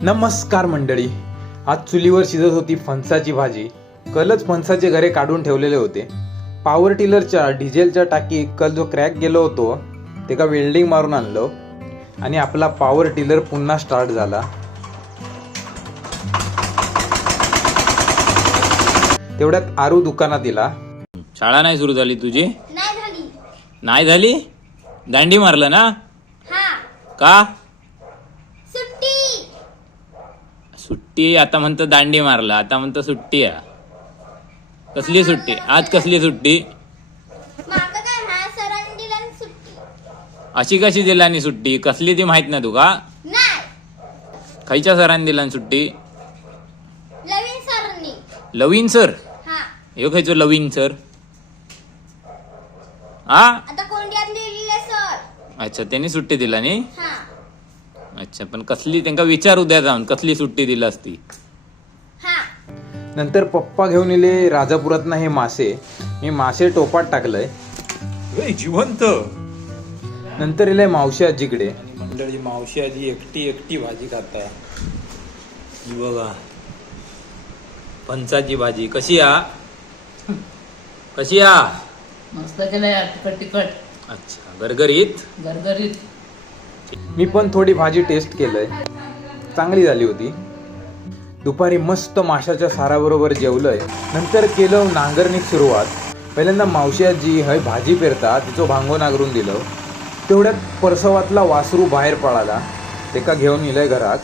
नमस्कार मंडळी, आज चुलीवर शिजत होती फणसाची भाजी. कलच फणसाचे घरे काढून ठेवलेले होते. पॉवर टिलरच्या डिझेलच्या टाकीत कल जो क्रॅक गेलो होतो ते का वेल्डिंग मारून आणलो आणि आपला पॉवर टिलर पुन्हा स्टार्ट झाला. तेवढ्यात आरू दुकानात दिला. शाळा नाही सुरू झाली तुझी? नाही झाली. दांडी मारलं ना? का सुट्टी? आता म्हणतो दांडी मारला, आता म्हणतो सुट्टी आहे. कसली सुट्टी? आज कसली सुट्टी? अशी कशी दिला सुट्टी? कसली ती माहित ना तुका? खायच्या सरांनी दिला सुट्टी? लवीन सर? हे खायचो लवीन सर? अच्छा, त्यांनी सुट्टी दिला नी? अच्छा, पण कसली? त्यांना विचार उद्या जाऊन कसली सुट्टी दिली असती. नंतर पप्पा घेऊन इले राजापुरात ना हे मासे. मी मासे टोपात टाकलंय जिवंत. नंतर इले मावशी आजीकडे. मंडळी, मावशी आजी एकटी भाजी खाता. ही बघा फणसाची भाजी. कशी आ? कशी आ? मस्त केलंय, तिखट. अच्छा, गरगरीत. मी पण थोडी भाजी टेस्ट केलंय, चांगली झाली होती. दुपारी मस्त माशाच्या साराबरोबर जेवलंय. नंतर केलं नांगरणीक सुरुवात. पहिल्यांदा मावशी आजी हय भाजी पेरता तिचं भांगो नांगरून दिलं. तेवढ्यात परसवातला वासरू बाहेर पळाला. तेका घेऊन इलंय घरात.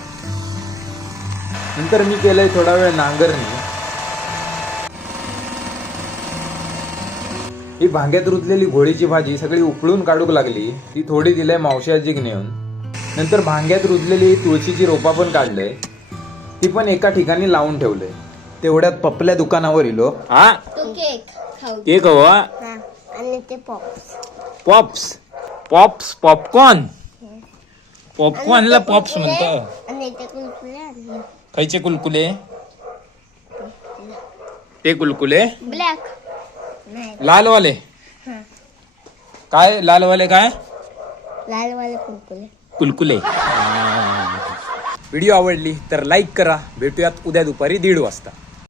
नंतर मी केलंय थोडा वेळ नांगरणी. ही भांग्यात रुतलेली घोडीची भाजी सगळी उकळून काढूक लागली. ती थोडी दिलंय मावशी आजीक नेऊन. नंतर भांग्यात रुतलेली तुळशीची रोपा पण काढलंय. ती पण एका ठिकाणी लावून ठेवलंय. तेवढ्यात पपल्या दुकानावर इलो. हा, केक हवा आणि ते पॉप्स पॉपकॉर्नला पॉप्स म्हणतो. आणि ते कुलकुले आणि खायचे कुलकुले? ते कुलकुले ब्लॅक लालवाले. काय लालवाले? काय लालवाले कुलकुले? व्हिडिओ आवडली तर लाईक करा. भेटूयात उद्या दुपारी 1:30 वाजता.